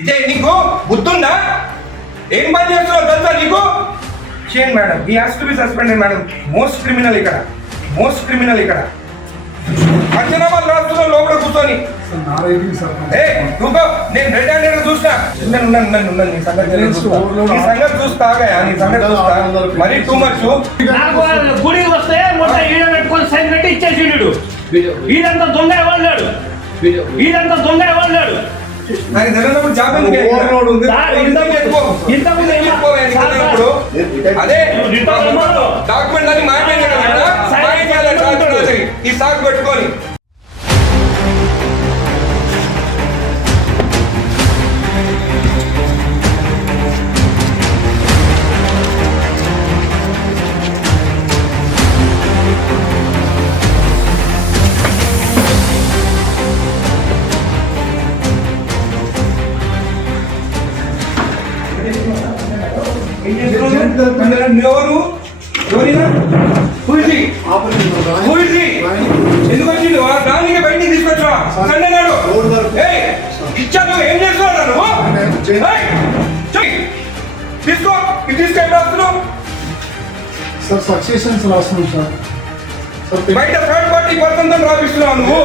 ఇదే నీకు బుద్ధుందా? ఏం పని చేస్తున్నావు తెలుసా నీకు? చేయండి madam he has to be suspended madam. Most criminal ఇక్కడ. మోస్ట్ క్రిమినల్ ఇక్కడ. పంచనామాలు రాస్తున్నావు లోపల కూర్చొని. ఏ నువ్వు నేను రెడ్ హ్యాండెడ్ చూసిన ఉన్నాను ఉన్నాను ఉన్నాను ఉన్నాను నీ సంగతి. నీ సంగతి చూస్తా నీ సంగతి చూస్తా. మరీ టూ మచ్ గుడికి వస్తే మొత్తం ఈడ పెట్టుకొని సైన్ పెట్టి ఇచ్చేసిండు. ఈడంతా దొంగ ఎవరు ఈడంతా దొంగ ఎవరు నాకు అదే. డాక్యుమెంట్ సైన్ మాట్లాడాలి. ఈ సాకు పెట్టుకొని. ఎవరు? ఎవరినా? ఎందుకు దానికి బయటికి తీసుకొచ్చా ఇచ్చాను ఏం చేస్తున్నావు నువ్వు ఏయ్, చెయ్. తీసుకో ఇది తీసుకో ఎక్కడ వస్తున్నావు సార్ సక్సెషన్స్ రాస్తున్నాం సార్. బయట థర్డ్ పార్టీ పర్సన్తో రాపిస్తున్నావు నువ్వు.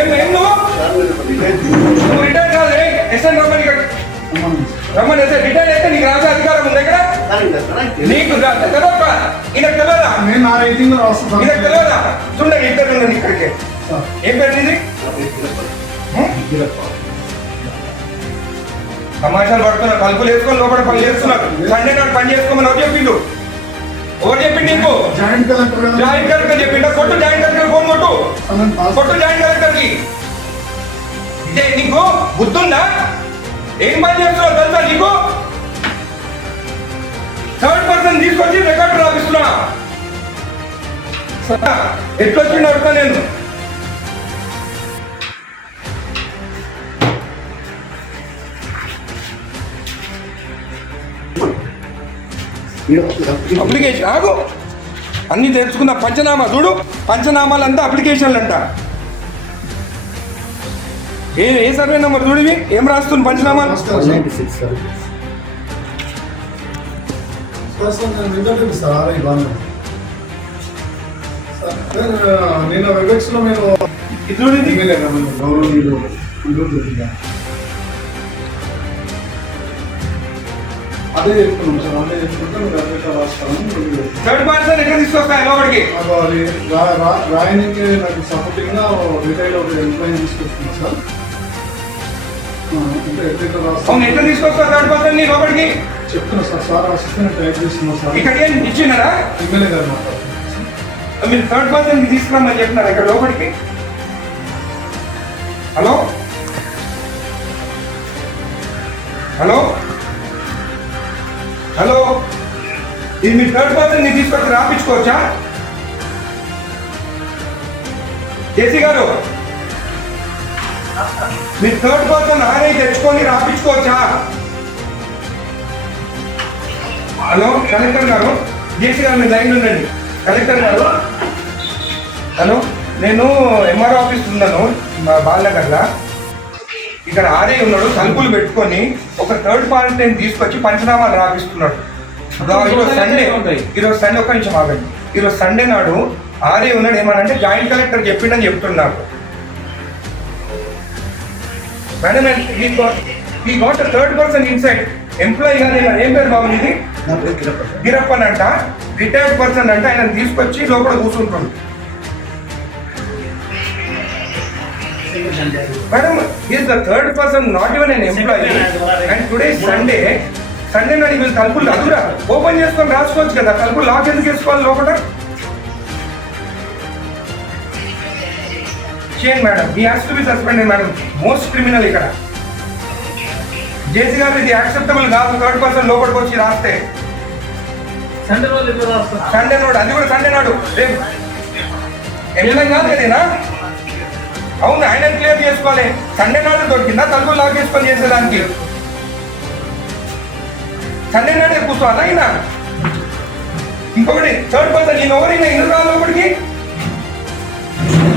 ఏం ఏం నువ్వు? నువ్వు రిటైర్ కాదు ఎస్ఎన్ రమ్మని. రమ్మని రిటైర్ అయితే నీకు రాసే అధికారం ఉంది. ఇక్కడ నీకు తెలియదా ఈయనకు తెలియదా నేను నా రేటింగ్లో రాస్తాను ఈయనకు తెలియదా చూడండి ఇద్దరు ఉండండి ఇక్కడికి. ఏం పేరు హ్మ్? తమాషాలు పడుతున్నారు. కలుపులు వేసుకొని లోపల పని చేస్తున్నారు. సండే నాడు పని చేసుకోమని ఎవరు చెప్పిండు ఎవరు చెప్పిండు నీకు? జాయింట్ కలెక్టర్ జాయింట్ కలెక్టర్ చెప్పిండు కొట్టు జాయింట్ కలెక్టర్ ఫోన్ కొట్టు. కొట్టు జాయింట్ కలెక్టర్కి ఇదే నీకు బుద్ధుందా? ఏం పని చేస్తున్నావు తెలుసా నీకు? థర్డ్ తీసుకొచ్చి రికార్డు రాపిస్తున్నా. ఎట్లొచ్చిండి అడుగుతా నేను. అప్లికేషన్ ఆగు. అన్ని తెలుసుకున్న పంచనామా చూడు. పంచనామాలంతా అప్లికేషన్లు అంట ఏ ఏ సర్వే నెంబర్ చూడివి ఏం రాస్తుంది పంచనామాలు? సార్ నేను వింటే సార్ ఆర్ఐ సార్ నేను నిన్న వెబెక్స్లో మీరు ఇది? చూడింది ఎమ్మెల్యే గారు గౌరవనీయులు గారు. అదే చెప్తున్నాం సార్ అదే మీరు అదే రాస్తాను రాయనికి నాకు సపోర్టింగ్గా రిటైల్ ఒక ఎంప్లాయీ తీసుకొస్తున్నా సార్. అంటే ఎట్లయితే అవును రాస్తాను ఎక్కడ తీసుకొస్తా థర్డ్ పర్సన్ నీ లోపలికి? చెప్తున్నా సార్ సార్ అసిస్టెంట్ టైప్ చేస్తున్నా సార్ ఇక్కడ ఏం ఇచ్చినారా ఎమ్మెల్యే గారు మాట్లాడుతున్నారు. మీరు థర్డ్ పర్సన్కి తీసుకురమ్మని చెప్తున్నారు ఇక్కడ లోపలికి. హలో? హలో? హలో? ఇది మీ థర్డ్ పర్సన్ని తీసుకొచ్చి రాపించుకోవచ్చా? జేసీ గారు మీ థర్డ్ పర్సన్ ఆర్ఐ తెచ్చుకొని రాపించుకోవచ్చా? హలో కలెక్టర్ గారు జేసీ గారు మీ లైన్ ఉండండి. కలెక్టర్ గారు హలో నేను ఎంఆర్ ఆఫీస్ ఉన్నాను మా బాలనగర్లో. ఇక్కడ ఆర్ఐ ఉన్నాడు తలుపులు పెట్టుకొని ఒక థర్డ్ పార్టీని తీసుకొచ్చి పంచనామాలు రాపిస్తున్నాడు. ఈరోజు సండే ఈరోజు సండే ఒక్క నిమిషం ఆగండి. ఈరోజు సండే నాడు ఆర్ఐ ఉన్నాడు ఏమనంటే జాయింట్ కలెక్టర్ చెప్పిండని చెప్తున్నాడు madam he got third person inside employee ఇలా ఏం పేరు బాబు ఇది గిరప్పన్ అంట రిటైర్డ్ పర్సన్ అంటే ఆయన తీసుకొచ్చి లోపల కూర్చుంటుంది madam is the third person not even an employee and today Sunday Sunday నాడు వీళ్ళు తలుపులు అదురా ఓపెన్ చేసుకొని రాసుకోవచ్చు కదా తలుపులు లాక్ ఎందుకు వేసుకోవాలి లోపల? చేయండి madam he has to be suspended madam most criminal ఇక్కడ. జేసీ గారు ఇది యాక్సెప్టబుల్ కాదు థర్డ్ పర్సన్ లోపలికి వచ్చి రాస్తే. సండే రోజు ఎప్పుడు రాస్తారు? సండే నాడు అది కూడా సండే నాడు. రేపు ఎమ్మెల్యే కాదు కదేనా అవును ఆయన క్లియర్ చేసుకోవాలి. సండే నాడు దొరికిందా? తలుపులు లాక్ చేసుకొని చేసేదానికి. సండే నాడే కూర్చోవాలా ఆయన ఇంకొకటి థర్డ్ పర్సన్ నేను ఎవరైనా రాదు లోపలికి?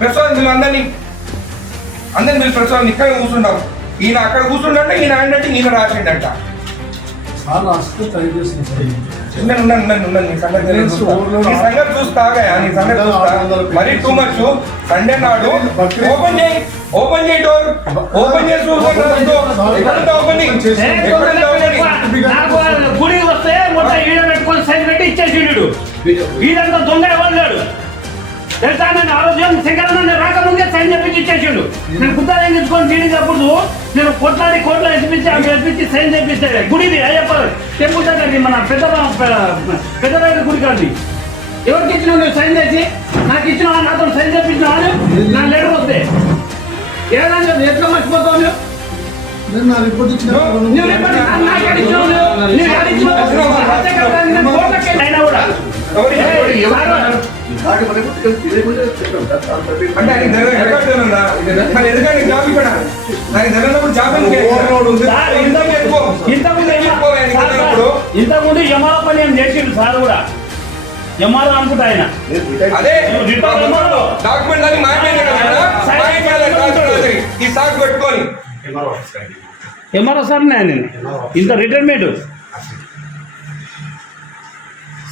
మీరు అందరినీ అందరిని మీరు ప్రసాద్ ఇక్కడ కూర్చుంటాం ఈయన అక్కడ కూర్చుండంటే ఈయన ఏంటంటే ఈయన రాసిండంట. ఉన్నాను ఉన్నాను ఉన్నాను ఉన్నాను నీ సంగతి చూస్తా. స్టోర్లో నీ సంగతి చూస్తాగా నీ సంగతి చూస్తా మరీ టూ మచ్ సండే నాడు ఓపెన్ చేయి ఓపెన్ చేయి డోర్ ఓపెన్ చేసి ఓపెన్ ఓపెన్ నాకు గుడికి వస్తే మొత్తం ఈడ పెట్టుకొని సైన్ పెట్టి ఇచ్చేసిండు. వీడంతా దొంగ ఎవరు లేడు? తెలుసా నేను ఆరోగ్యం శంకరన్న నేను రాకముందే సైన్ చెప్పించి ఇచ్చేసిండు. నేను కుట్టాలు ఎంచుకొని తీడినప్పుడు నేను కొట్లాడి కోట్ల ఎత్తిపించి ఆమె ఎత్తిపించి సైన్ చేపిస్తాడు గుడిది అయ్యప్ప టెంపుల్ దగ్గర మన పెద్ద పెద్ద గుడి కాదు ఎవరికి ఇచ్చినావు నువ్వు సైన్ చేసి నాకు ఇచ్చినావా? నాతో సైన్ చేపించినావా నా లెటర్ వస్తే. ఏదన్నా ఎట్లా మర్చిపోతావు నేను నా రిపోర్ట్ ఇచ్చిన అయినా కూడా. ఇంతకుముందు యమాల పని ఏం చేసిండు సార్ కూడా? యమాల అనుకుంటా ఆయన. అదే. డాక్యుమెంట్ అని మాయమైంది ఈ పెట్టుకొని. ఎంఆర్ఓ సార్ నేను. ఇంత రిటైర్మెంట్.